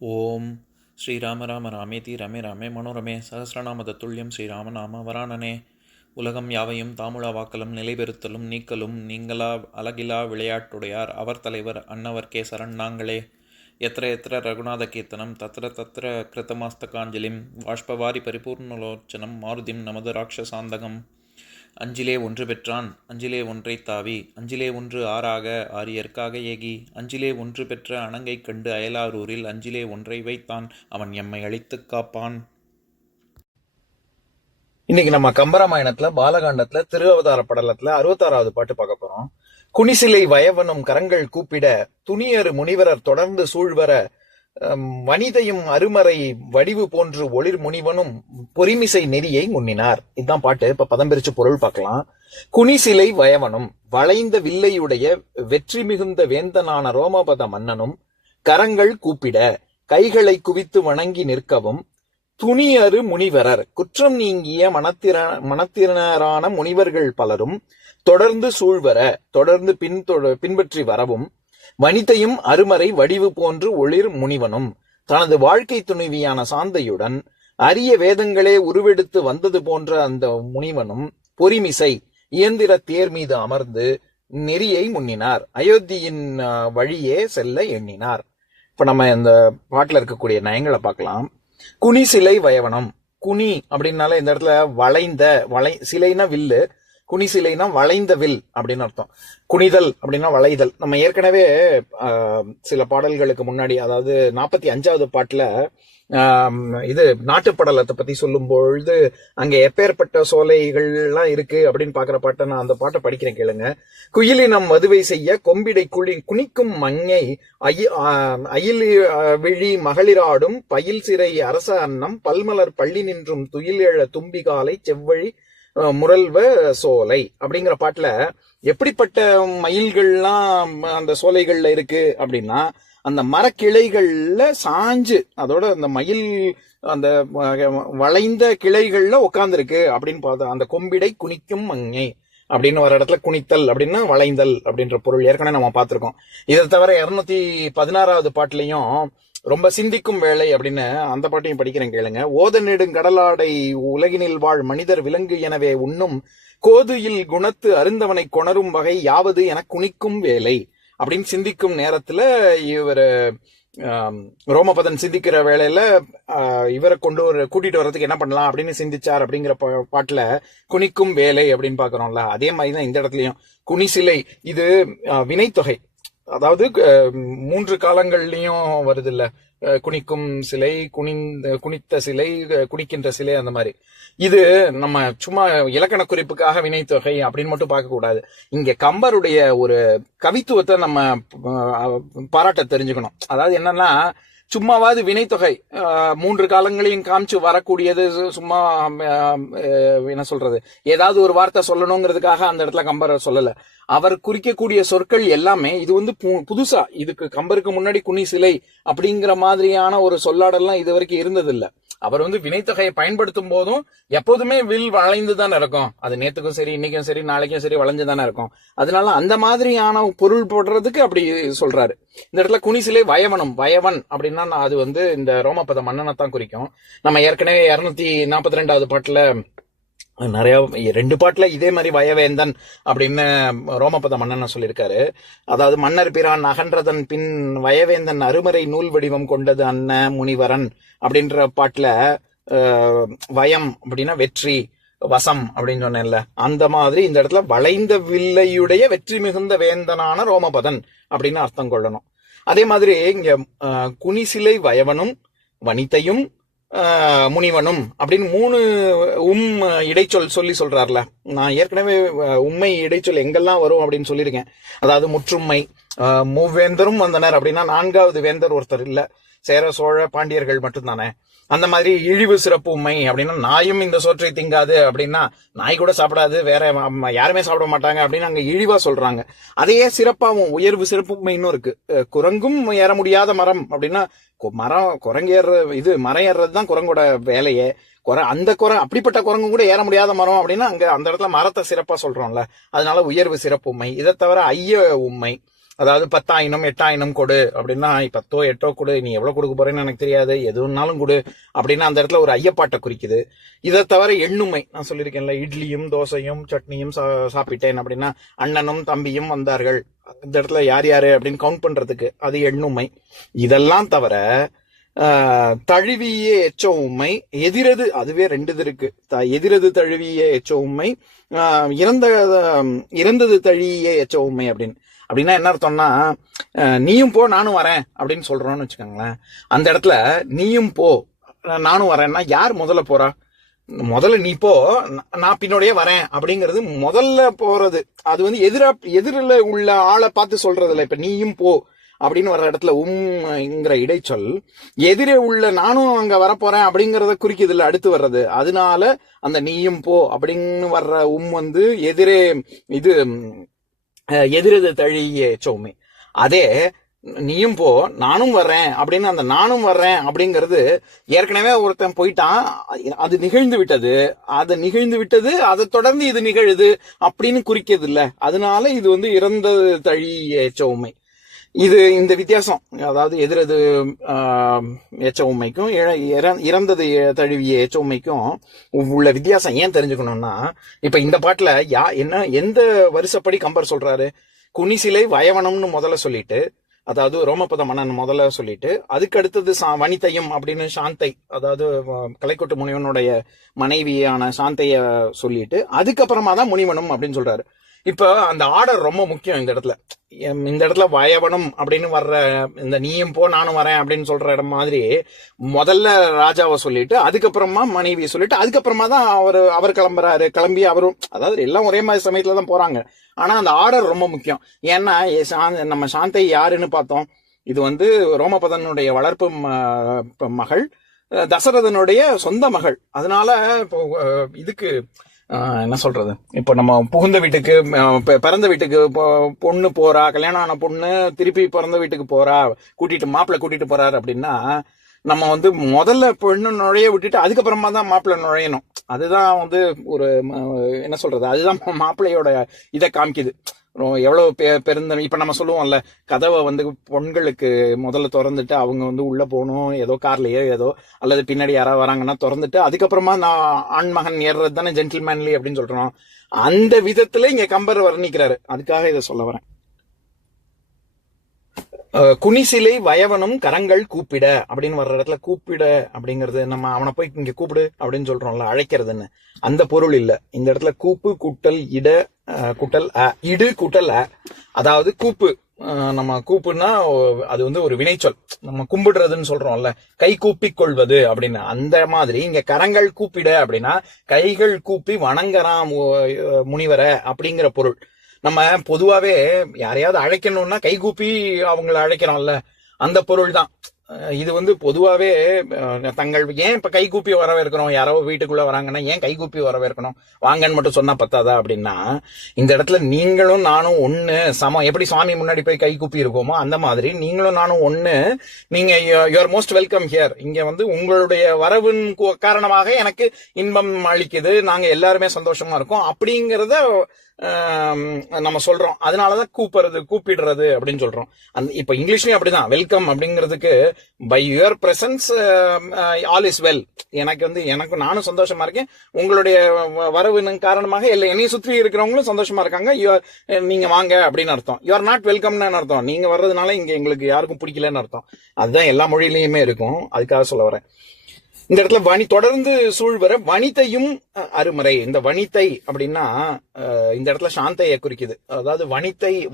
ஓம் ஸ்ரீராம ராம ராமேதி ரமே ராமே மனோரமே சகசிரநாம தத்துல்யம் ஸ்ரீராம நாம வராணனே. உலகம் யாவையும் தாமுழா வாக்கலும் நிலைபெறுத்தலும் நீக்கலும் நீங்களா அழகிலா விளையாட்டுடையார் அவர் தலைவர் அன்னவர் சரண் நாங்களே. எத்திர எத்திர ரகுநாத கீர்த்தனம் தத்திர தத்திர கிருத்தமாஸ்தகாஞ்சலிம் வாஷ்பவாரி பரிபூர்ணலோச்சனம் மாருதிம் நமது ராட்சசாந்தகம். அஞ்சிலே ஒன்று பெற்றான் அஞ்சிலே ஒன்றை தாவி அஞ்சிலே ஒன்று ஆறாக ஆரியர்க்காக ஏகி அஞ்சிலே ஒன்று பெற்ற அணங்கை கண்டு அயலாரூரில் அஞ்சிலே ஒன்றை வைத்தான் அவன் எம்மை அழித்துக் காப்பான். இன்னைக்கு நம்ம கம்பராமாயணத்துல பாலகாண்டத்துல திருஅவதார படலத்துல 66வது பாட்டு பார்க்க போறோம். குனிசிலை வயவனும் கரங்கள் கூப்பிட துணியரு முனிவரர் தொடர்ந்து சூழ்வர வனிதையும் அருமறை வடிவு போன்று ஒளிர் முனிவனும் பொறிமிசை நெறியை முன்னினார். இதுதான் பாட்டு. இப்ப பதம் பிரிச்சு பொருள் பார்க்கலாம். குனிசிலை வயவனும் வளைந்த வில்லையுடைய வெற்றி மிகுந்த வேந்தனான ரோமபத மன்னனும் கரங்கள் கூப்பிட கைகளை குவித்து வணங்கி நிற்கவும் துணியரு முனிவரர் குற்றம் நீங்கிய மனத்திறனான முனிவர்கள் பலரும் தொடர்ந்து சூழ்வர தொடர்ந்து பின்பற்றி வரவும் வனிதையும் அருமறை வடிவு போன்று ஒளிர் முனிவனும் தனது வாழ்க்கை துணைவியான சாந்தையுடன் அரிய வேதங்களே உருவெடுத்து வந்தது போன்ற அந்த முனிவனும் பொறிமிசை இயந்திர தேர் மீது அமர்ந்து நெறியை முன்னினார். அயோத்தியின் வழியே செல்ல எண்ணினார். இப்ப நம்ம இந்த பாட்டுல இருக்கக்கூடிய நயங்களை பார்க்கலாம். குனி சிலை வயவனம். குனி அப்படின்னால இந்த இடத்துல சிலைனா வில்லு, குனி சிலைனா வளைந்த வில் அப்படின்னு அர்த்தம். குனிதல் அப்படின்னா வளைதல். நம்ம ஏற்கனவே சில பாடல்களுக்கு முன்னாடி, அதாவது 45வது பாட்டுல இது நாட்டுப்படலத்தை பத்தி சொல்லும் பொழுது அங்க எப்பேற்பட்ட சோலைகள்லாம் இருக்கு அப்படின்னு பாக்குற பாட்டை நான் அந்த பாட்டை படிக்கிறேன், கேளுங்க. குயிலினம் மதுவை செய்ய கொம்பிடை குனிக்கும் மங்கை அயில் விழி மகளிராடும் பயில் சிறை அரச அன்னம் பல்மலர் பள்ளி நின்றும் துயில் எழ தும்பிகாலை செவ்வழி முரல்வ சோலை அப்படிங்கிற பாட்டுல எப்படிப்பட்ட மயில்கள்லாம் அந்த சோலைகள்ல இருக்கு அப்படின்னா, அந்த மரக்கிளைகள்ல சாஞ்சு அதோட அந்த மயில் அந்த வளைந்த கிளைகள்ல உட்கார்ந்துருக்கு அப்படின்னு பார்த்தா அந்த கொம்பிடை குனிக்கும் மங்கை அப்படின்னு ஒரு இடத்துல குனித்தல் அப்படின்னா வளைந்தல் அப்படின்ற பொருள் ஏற்கனவே நம்ம பார்த்திருக்கோம். இதை தவிர 216வது பாட்டுலயும் ரொம்ப சிந்திக்கும் வேலை அப்படின்னு அந்த பாட்டையும் படிக்கிறேன், கேளுங்க. ஓத நெடுங்கடலாடை உலகினில் வாழ் மனிதர் விலங்கு எனவே உண்ணும் கோதுயில் குணத்து அருந்தவனை கொணரும் வகை யாவது என குனிக்கும் வேலை அப்படின்னு சிந்திக்கும் நேரத்துல இவர் ரோமபதன் சிந்திக்கிற வேலையில இவரை கூட்டிட்டு வர்றதுக்கு என்ன பண்ணலாம் அப்படின்னு சிந்திச்சார் அப்படிங்கிற பாட்டுல குனிக்கும் வேலை அப்படின்னு பாக்குறோம்ல. அதே மாதிரிதான் இந்த இடத்துலயும் குனிசிலை. இது வினைத்தொகை, அதாவது 3 காலங்கள்லயும் வருது இல்ல, குனிக்கும் சிலை, குனித்த சிலை, குனிக்கின்ற சிலை, அந்த மாதிரி. இது நம்ம சும்மா இலக்கண குறிப்புக்காக வினைத்தொகை அப்படின்னு மட்டும் பார்க்க கூடாது. இங்க கம்பருடைய ஒரு கவித்துவத்தை நம்ம பாராட்ட தெரிஞ்சுக்கணும். அதாவது என்னன்னா, சும்மாவாது வினைத்தொகை 3 காலங்களையும் காமிச்சு வரக்கூடியது சும்மா என்ன சொல்றது, ஏதாவது ஒரு வார்த்தை சொல்லணுங்கிறதுக்காக அந்த இடத்துல கம்பர் சொல்லல. அவர் குறிக்கக்கூடிய சொற்கள் எல்லாமே இது வந்து புதுசா, இதுக்கு கம்பருக்கு முன்னாடி குனி சிலை அப்படிங்கிற மாதிரியான ஒரு சொல்லாடெல்லாம் இது வரைக்கும் இருந்தது இல்ல. அவர் வந்து வினைத்தொகையை பயன்படுத்தும் போதும் எப்போதுமே வில் வளைந்து தானே இருக்கும். அது நேத்துக்கும் சரி, இன்னைக்கும் சரி, நாளைக்கும் சரி வளைஞ்சு தானே இருக்கும். அதனால அந்த மாதிரியான பொருள் போடுறதுக்கு அப்படி சொல்றாரு. இந்த இடத்துல குனிசிலை வயவனும், வயவன் அப்படின்னா அது வந்து இந்த ரோமபத மன்னனை தான் குறிக்கும். நம்ம ஏற்கனவே 242வது பாட்டுல நிறைய 2 பாட்டுல இதே மாதிரி வயவேந்தன் அப்படின்னு ரோமபத மன்னன் சொல்லியிருக்காரு. அதாவது மன்னர் பிரான் அகன்றதன் பின் வயவேந்தன் அருமறை நூல் வடிவம் கொண்டது அன்ன முனிவரன் அப்படின்ற பாட்டுல வயம் அப்படின்னா வெற்றி, வசம் அப்படின்னு சொன்னேன்ல, அந்த மாதிரி இந்த இடத்துல வளைந்த வில்லையுடைய வெற்றி மிகுந்த வேந்தனான ரோமபதன் அப்படின்னு அர்த்தம் கொள்ளணும். அதே மாதிரி இங்க குனிசிலை வயவனும் வனிதையும் முனிவனும் அப்படின்னு 3 இடைச்சொல் சொல்றாருல. நான் ஏற்கனவே உண்மை இடைச்சொல் எங்கெல்லாம் வரும் அப்படின்னு சொல்லியிருக்கேன். அதாவது முற்றுமை, மூவேந்தரும் வந்தனர் அப்படின்னா 4வது வேந்தர் ஒருத்தர் இல்ல, சேர சோழ பாண்டியர்கள் மட்டும்தானே. அந்த மாதிரி இழிவு சிறப்பு உண்மை அப்படின்னா நாயும் இந்த சோற்றை திங்காது அப்படின்னா நாய் கூட சாப்பிடாது, வேற யாருமே சாப்பிட மாட்டாங்க அப்படின்னு அங்க இழிவா சொல்றாங்க. அதையே சிறப்பாவும் உயர்வு சிறப்பு உண்மைன்னு இருக்கு. குரங்கும் ஏற முடியாத மரம் அப்படின்னா குரங்கு இது மரம் ஏறுறதுதான் குரங்கோட வேலையே. அப்படிப்பட்ட குரங்கு கூட ஏற முடியாத மரம் அப்படின்னா அங்க அந்த இடத்துல மரத்தை சிறப்பா சொல்றோம்ல, அதனால உயர்வு சிறப்பு உண்மை. இதை தவிர ஐய உண்மை, அதாவது 10,000 8,000 கொடு அப்படின்னா 10 8 கொடு, நீ எவ்வளவு கொடுக்க போறேன்னு எனக்கு தெரியாது, எதுனாலும் கொடு அப்படின்னா அந்த இடத்துல ஒரு ஐயப்பாட்டை குறிக்குது. இதை தவிர எண்ணுமை, நான் சொல்லியிருக்கேன்ல, இட்லியும் தோசையும் சட்னியும் சாப்பிட்டேன் அப்படின்னா அண்ணனும் தம்பியும் வந்தார்கள், இந்த இடத்துல யார் யாரு அப்படின்னு கவுண்ட் பண்றதுக்கு அது எண்ணுமை. இதெல்லாம் தவிர தழுவிய எச்ச உண்மை, எதிரது, அதுவே 2 இது இருக்கு. எதிரது தழுவிய எச்ச உண்மை, இறந்தது தழிய எச்ச உண்மை அப்படின்னா என்ன அர்த்தம்னா, நீயும் போ நானும் வரேன் அப்படின்னு சொல்றோம்னு வச்சுக்கோங்களேன். அந்த இடத்துல நீயும் போ நானும் வரேன்னா யார் முதல்ல போறா? முதல்ல நீ போ, நான் பின்னோடைய வரேன் அப்படிங்கிறது முதல்ல போறது. அது வந்து எதிரில் உள்ள ஆளை பார்த்து சொல்றது இல்லை. இப்ப நீயும் போ அப்படின்னு வர்ற இடத்துல உம்ங்கிற இடைச்சொல் எதிரே உள்ள நானும் அங்க வரப்போறேன் அப்படிங்கறத குறிக்குது இல்ல அடுத்து வர்றது. அதனால அந்த நீயும் போ அப்படின்னு வர்ற வந்து எதிரே இது எதிரது தழிய சௌமை. அதே நீயும் போ நானும் வர்றேன் அப்படின்னு அந்த நானும் வர்றேன் அப்படிங்கிறது ஏற்கனவே ஒருத்தன் போயிட்டான், அது நிகழ்ந்து விட்டது, அதை தொடர்ந்து இது நிகழுது அப்படின்னு குறிக்கிறது இல்ல. அதனால இது வந்து இறந்தது தழிய சௌமை. இது இந்த வித்தியாசம், அதாவது எதிரது எச்ச உண்மைக்கும் இறந்தது தழுவிய எச்ச உண்மைக்கும் உள்ள வித்தியாசம் ஏன் தெரிஞ்சுக்கணும்னா, இப்ப இந்த பாட்டுல எந்த வருஷப்படி கம்பர் சொல்றாரு? குனிசிலை வயவனம்னு முதல்ல சொல்லிட்டு, அதாவது ரோமபத மன்னன் முதல்ல சொல்லிட்டு, அதுக்கு அடுத்தது வனிதையும் அப்படின்னு சாந்தை, அதாவது கலைக்கோட்டு முனிவனுடைய மனைவியான சாந்தைய சொல்லிட்டு அதுக்கப்புறமா தான் முனிவனும் அப்படின்னு சொல்றாரு. இப்ப அந்த ஆர்டர் ரொம்ப முக்கியம் இந்த இடத்துல. இந்த இடத்துல வயவனம் அப்படின்னு வர்ற இந்த நீயும் போ நானும் வரேன் அப்படின்னு சொல்ற இடம் மாதிரி முதல்ல ராஜாவை சொல்லிட்டு அதுக்கப்புறமா மனைவியை சொல்லிட்டு அதுக்கப்புறமா தான் அவர் கிளம்பி அவரும், அதாவது எல்லாம் ஒரே மாதிரி சமயத்துல தான் போறாங்க. ஆனா அந்த ஆர்டர் ரொம்ப முக்கியம். ஏன்னா நம்ம சாந்தை யாருன்னு பார்த்தோம், இது வந்து ரோமபதனுடைய வளர்ப்பு மகள், தசரதனுடைய சொந்த மகள். அதனால இப்போ இதுக்கு என்ன சொல்றது, இப்போ நம்ம புகுந்த வீட்டுக்கு பிறந்த வீட்டுக்கு பொண்ணு போறா, கல்யாணம் ஆன பொண்ணு திருப்பி பிறந்த வீட்டுக்கு போறா, மாப்பிள்ளை கூட்டிட்டு போறாரு அப்படின்னா நம்ம வந்து முதல்ல பொண்ணு நுழைய விட்டுட்டு அதுக்கப்புறமா தான் மாப்பிள்ளை நுழையணும். அதுதான் வந்து ஒரு என்ன சொல்றது, அதுதான் மாப்பிள்ளையோட இதை காமிக்குது. எவ்வளவு பெருந்தன்மை. இப்ப நம்ம சொல்லுவோம்ல, கதவை வந்து பெண்களுக்கு முதல்ல திறந்துட்டு அவங்க வந்து உள்ள போகணும், ஏதோ கார்லயோ ஏதோ அல்லது பின்னாடி யாராவது வராங்கன்னா திறந்துட்டு அதுக்கப்புறமா நான் ஆண்மகன் ஏறுறது தானே ஜென்டில்மேன்லி அப்படின்னு சொல்றோம். அந்த விதத்துல இங்க கம்பர் வர்ணிக்கிறாரு, அதுக்காக இதை சொல்ல வரேன். குனிசிலை வயவனும் கரங்கள் கூப்பிட அப்படின்னு வர்ற இடத்துல கூப்பிட அப்படிங்கிறது நம்ம அவனை போய் இங்க கூப்பிடு அப்படின்னு சொல்றோம்ல, அழைக்கிறதுன்னு, அந்த பொருள் இல்ல. இந்த இடத்துல கூப்பு கூட்டல் இடு கூட்டல் அதாவது கூப்பு, நம்ம கூப்புன்னா அது வந்து ஒரு வினைச்சொல், நம்ம கும்பிடுறதுன்னு சொல்றோம்ல, கை கூப்பி கொள்வது அப்படின்னு. அந்த மாதிரி இங்க கரங்கள் கூப்பிட அப்படின்னா கைகள் கூப்பி வணங்கறாம் முனிவர அப்படிங்கிற பொருள். நம்ம பொதுவாவே யாரையாவது அழைக்கணும்னா கைகூப்பி அவங்கள அழைக்கிறோம்ல, அந்த பொருள் தான் இது. வந்து பொதுவாவே தங்கள் ஏன் இப்ப கைகூப்பி வரவேற்கிறோம், யாரோ வீட்டுக்குள்ள வராங்கன்னா ஏன் கைகூப்பி வரவேற்கணும், வாங்கன்னு மட்டும் சொன்னா பத்தாதா அப்படின்னா, இந்த இடத்துல நீங்களும் நானும் ஒண்ணு சமம். எப்படி சுவாமி முன்னாடி போய் கைகூப்பி இருக்கோமோ அந்த மாதிரி நீங்களும் நானும் ஒண்ணு, நீங்க யூஆர் மோஸ்ட் வெல்கம் ஹியர், இங்க வந்து உங்களுடைய வரவின் காரணமாக எனக்கு இன்பம் அளிக்குது, நாங்க எல்லாருமே சந்தோஷமா இருக்கோம் அப்படிங்கறத நம்ம சொல்றோம். அதனாலதான் கூப்பிடுறது அப்படின்னு சொல்றோம். இப்ப இங்கிலீஷ்லயும் அப்படிதான், வெல்கம் அப்படிங்கிறதுக்கு by your presence all is well, எனக்கு நானும் சந்தோஷமா இருக்கேன், உங்களுடைய வரவின் காரணமாக என்னைய சுற்றி இருக்கிறவங்களும் சந்தோஷமா இருக்காங்க, நீங்க வாங்க அப்படின்னு அர்த்தம். யூ ஆர் நாட் வெல்கம்னு அர்த்தம், நீங்க வர்றதுனால இங்க எங்களுக்கு யாருக்கும் பிடிக்கலன்னு அர்த்தம். அதுதான் எல்லா மொழியிலயுமே இருக்கும், அதுக்காக சொல்ல வரேன். இந்த இடத்துல தொடர்ந்து சூழ்வர வனிதையும் அருமறை. இந்த வனிதை அப்படின்னா இந்த இடத்துல சாந்தையை குறிக்குது. அதாவது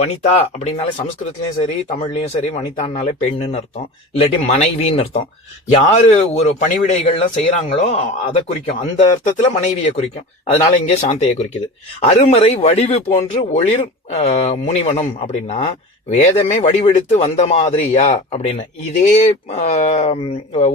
வனிதா அப்படின்னாலே சமஸ்கிருதத்திலயும் சரி தமிழ்லயும் சரி வனிதான்னாலே பெண்ணுன்னு அர்த்தம், இல்லாட்டி மனைவின்னு அர்த்தம். யாரு ஒரு பணிவிடைகள்லாம் செய்யறாங்களோ அதை குறிக்கும், அந்த அர்த்தத்துல மனைவியை குறிக்கும். அதனால இங்கே சாந்தையை குறிக்குது. அருமறை வடிவு போன்று ஒளிர் முனிவனும் அப்படின்னா வேதமே வடிவெடுத்து வந்த மாதிரியா அப்படின்னு. இதே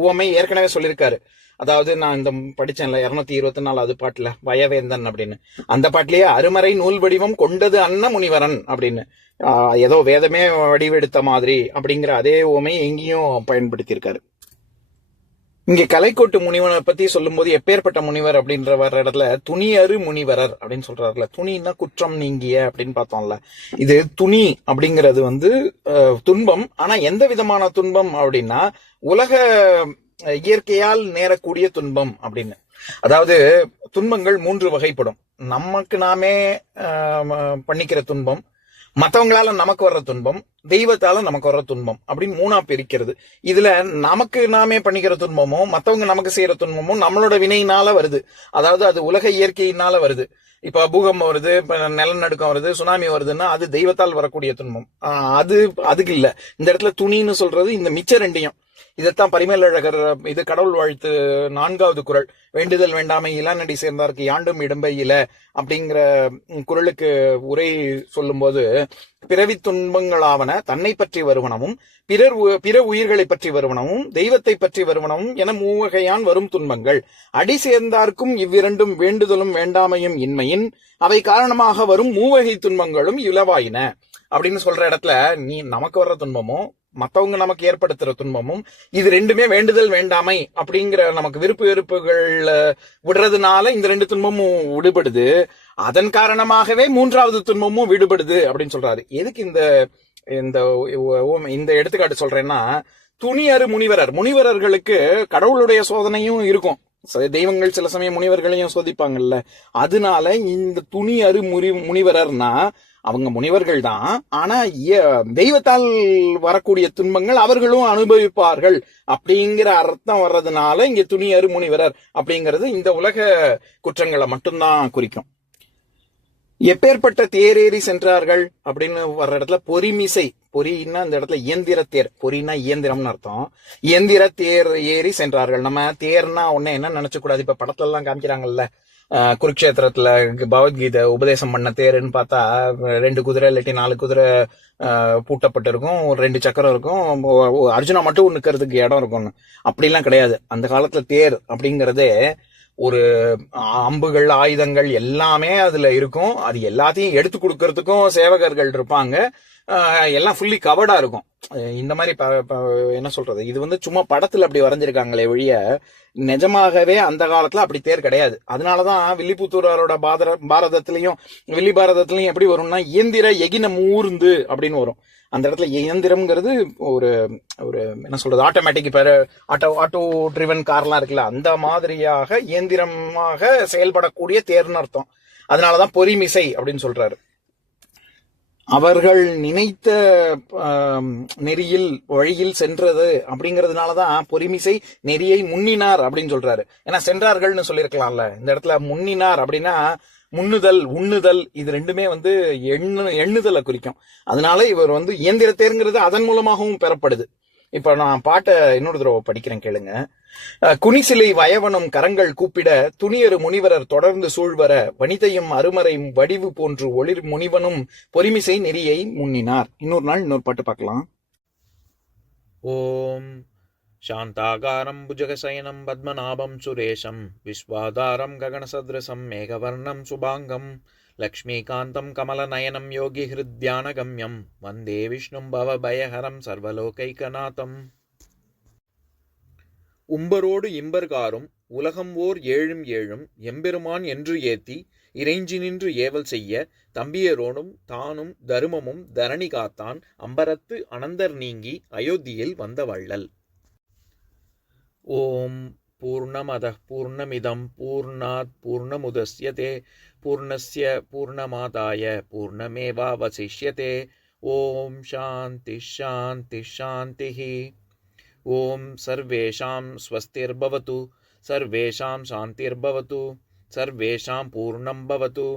உவமை ஏற்கனவே சொல்லியிருக்காரு. அதாவது நான் இந்த படிச்சேன்ல 224வது பாட்டுல வயவேந்தன் அப்படின்னு, அந்த பாட்டிலேயே அருமறை நூல் வடிவம் கொண்டது அன்ன முனிவரன் அப்படின்னு, ஏதோ வேதமே வடிவெடுத்த மாதிரி அப்படிங்கிற அதே உவமை எங்கேயும் பயன்படுத்தியிருக்காரு. இங்க கலைக்கோட்டு முனிவனை பத்தி சொல்லும்போது எப்பேற்பட்ட முனிவர் அப்படின்ற வர்ற இடத்துல துணியறு முனிவரர் அப்படின்னு சொல்றாருல. துணின்னா குற்றம் நீங்கிய அப்படின்னு பார்த்தோம்ல. இது துணி அப்படிங்கிறது வந்து துன்பம். ஆனா எந்த விதமான துன்பம் அப்படின்னா உலக இயற்கையால் நேரக்கூடிய துன்பம் அப்படின்னு. அதாவது துன்பங்கள் 3 வகைப்படும். நமக்கு நாமே பண்ணிக்கிற துன்பம், மற்றவங்களால நமக்கு வர்ற துன்பம், தெய்வத்தால நமக்கு வர்ற துன்பம் அப்படின்னு 3ஆ பிரிக்கிறது. இதுல நமக்கு நாமே பண்ணிக்கிற துன்பமும் மற்றவங்க நமக்கு செய்யற துன்பமும் நம்மளோட வினையினால வருது. அதாவது அது உலக இயற்கையினால வருது. இப்ப பூகம்பம் வருது, இப்ப நிலநடுக்கம் வருது, சுனாமி வருதுன்னா அது தெய்வத்தால் வரக்கூடிய துன்பம். அதுக்கு இல்ல. இந்த இடத்துல துணின்னு சொல்றது இந்த மிச்ச ரெண்டையும். இதைத்தான் பரிமேலழகர் இது கடவுள் வாழ்த்து 4வது குறள், வேண்டுதல் வேண்டாமை இளநடி சேர்ந்தார்க்கு யாண்டும் இடம்பை இல அப்படிங்கிற குறளுக்கு உரை சொல்லும் போது, பிறவி துன்பங்களாவன தன்னை பற்றி வருவனவும் பிற உயிர்களை பற்றி வருவனவும் தெய்வத்தை பற்றி வருவனவும் என 3 வகையான் வரும் துன்பங்கள் அடி சேர்ந்தார்க்கும் இவ்விரண்டும் வேண்டுதலும் வேண்டாமையும் இன்மையின் அவை காரணமாக வரும் 3 வகை துன்பங்களும் இலவாயின அப்படின்னு சொல்ற இடத்துல நீ நமக்கு வர்ற துன்பமும் மத்தவங்க நமக்கு ஏற்படுத்துற துன்பமும் இது ரெண்டுமே வேண்டுதல் வேண்டாமை அப்படிங்கிற நமக்கு விருப்பு வெறுப்புகள் விடுறதுனால இந்த 2 துன்பமும் விடுபடுது. அதன் காரணமாகவே 3வது துன்பமும் விடுபடுது அப்படின்னு சொல்றாரு. எதுக்கு இந்த எடுத்துக்காட்டு சொல்றேன்னா, துணியறு முனிவரர்களுக்கு கடவுளுடைய சோதனையும் இருக்கும். தெய்வங்கள் சில சமயம் முனிவர்களையும் சோதிப்பாங்கல்ல. அதனால இந்த துணியறு முனிவரர்னா அவங்க முனிவர்கள் தான், ஆனா தெய்வத்தால் வரக்கூடிய துன்பங்கள் அவர்களும் அனுபவிப்பார்கள் அப்படிங்கிற அர்த்தம் வர்றதுனால இங்க துணியறு முனிவரர் அப்படிங்கிறது இந்த உலக குற்றங்களை மட்டும்தான் குறிக்கும். எப்பேற்பட்ட தேரேறி சென்றார்கள் அப்படின்னு வர்ற இடத்துல பொறிமிசை, பொறின்னா இந்த இடத்துல இயந்திர தேர், பொறினா இயந்திரம்னு அர்த்தம். இயந்திர தேர் ஏறி சென்றார்கள். நம்ம தேர்னா உடனே என்ன நினைச்ச கூடாது. இப்ப படத்துல எல்லாம் காமிக்கிறாங்கல்ல, குருக்ஷேத்திரத்துல பகவத்கீதை உபதேசம் பண்ண தேருன்னு பார்த்தா 2 குதிரை இல்லாட்டி 4 குதிரை பூட்டப்பட்டு இருக்கும், 2 சக்கரம் இருக்கும், அர்ஜுனா மட்டும் நிக்கிறதுக்கு இடம் இருக்கும். அப்படிலாம் கிடையாது. அந்த காலத்துல தேர் அப்படிங்கறதே ஒரு அம்புகள் ஆயுதங்கள் எல்லாமே அதுல இருக்கும். அது எல்லாத்தையும் எடுத்து கொடுக்கறதுக்கும் சேவகர்கள் இருப்பாங்க. எல்லாம் ஃபுல்லி கவர்டா இருக்கும். இந்த மாதிரி என்ன சொல்றது, இது வந்து சும்மா படத்துல அப்படி வரைஞ்சிருக்காங்களே ஒழிய நிஜமாகவே அந்த காலத்துல அப்படி தேர் கிடையாது. அதனாலதான் வில்லிபுத்தூரோட பாரதத்திலையும் வில்லி பாரதத்திலையும் எப்படி வரும்னா இயந்திர எகின மூர்ந்து அப்படின்னு வரும். அந்த இடத்துல இயந்திரம்ங்கிறது ஒரு ஒரு என்ன சொல்றது, ஆட்டோமேட்டிக் ஆட்டோ ட்ரிவன் கார்லாம் இருக்குல்ல, அந்த மாதிரியாக இயந்திரமாக செயல்படக்கூடிய தேர்னு அர்த்தம். அதனாலதான் பொறிமிசை அப்படின்னு சொல்றாரு. அவர்கள் நினைத்த நெறியில் வழியில் சென்றது அப்படிங்கறதுனாலதான் பொறிமிசை நெறியை முன்னினார் அப்படின்னு சொல்றாரு. ஏன்னா சென்றார்கள்னு சொல்லியிருக்கலாம்ல, இந்த இடத்துல முன்னினார் அப்படின்னா முன்னுதல் உண்ணுதல் இது ரெண்டுமே வந்து எண்ணுதலை குறிக்கும். அதனால இவர் வந்து இயந்திர தேர்ங்கிறது அதன் மூலமாகவும் பெறப்படுது. இப்ப நான் பாட்டை இன்னொரு தடவை படிக்கிறேன் கேளுங்க. குனிசிலை வயவனும் கரங்கள் கூப்பிட துணியறு முனிவரர் தொடர்ந்து சூழ்வர வனிதையும் அருமறை வடிவு போன்று ஒளிர் முனிவனும் பொறிமிசை நெறியை முன்னினார். இன்னொரு நாள் இன்னொரு பாட்டு பார்க்கலாம். ஓம் शान्ताकारं भुजगशयनं पद्मनाभं सुरेशं विश्वाधारं गगनसदृशं मेघवर्णं शुभाङ्गं लक्ष्मीकान्तं कमलनयनं योगिहृद्यानगम्यं वन्दे विष्णुं भवभयहरं सर्वलोकैकनाथम्. உம்பரோடு இம்பர்காரும் உலகம் ஓர் ஏழும் ஏழும் எம்பெருமான் என்று ஏத்தி இறைஞ்சி நின்று ஏவல் செய்ய தம்பியரோடும் தானும் தருமமும் தரணி காத்தான் அம்பரத்து அனந்தர் நீங்கி அயோத்தியில் வந்த வள்ளல். ஓம் பூர்ணமதः பூர்ணமிதம் பூர்ணாத் பூர்ணமுதஸ்யதே பூர்ணஸ்ய பூர்ணமாதாய பூர்ணமேவாவசிஷ்யதே. ஓம் சாந்தி சாந்தி சாந்திः. ஓம் சர்வேஷாம் ஸ்வஸ்திர்பவது சர்வேஷாம் சாந்திர்பவது சர்வேஷாம் பூர்ணம் பவது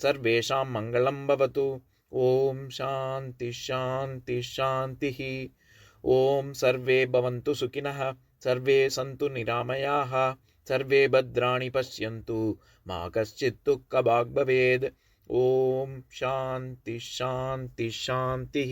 சர்வேஷாம் மங்களம் பவது. ஓம் சாந்தி சாந்தி சாந்திः. ஓம் சர்வே பவந்து சுகினः सर्वे सन्तु निरामयाः सर्वे भद्राणि पश्यन्तु मा कश्चित् दुःखभाग् भवेत्. ओम शांति शांति शांति.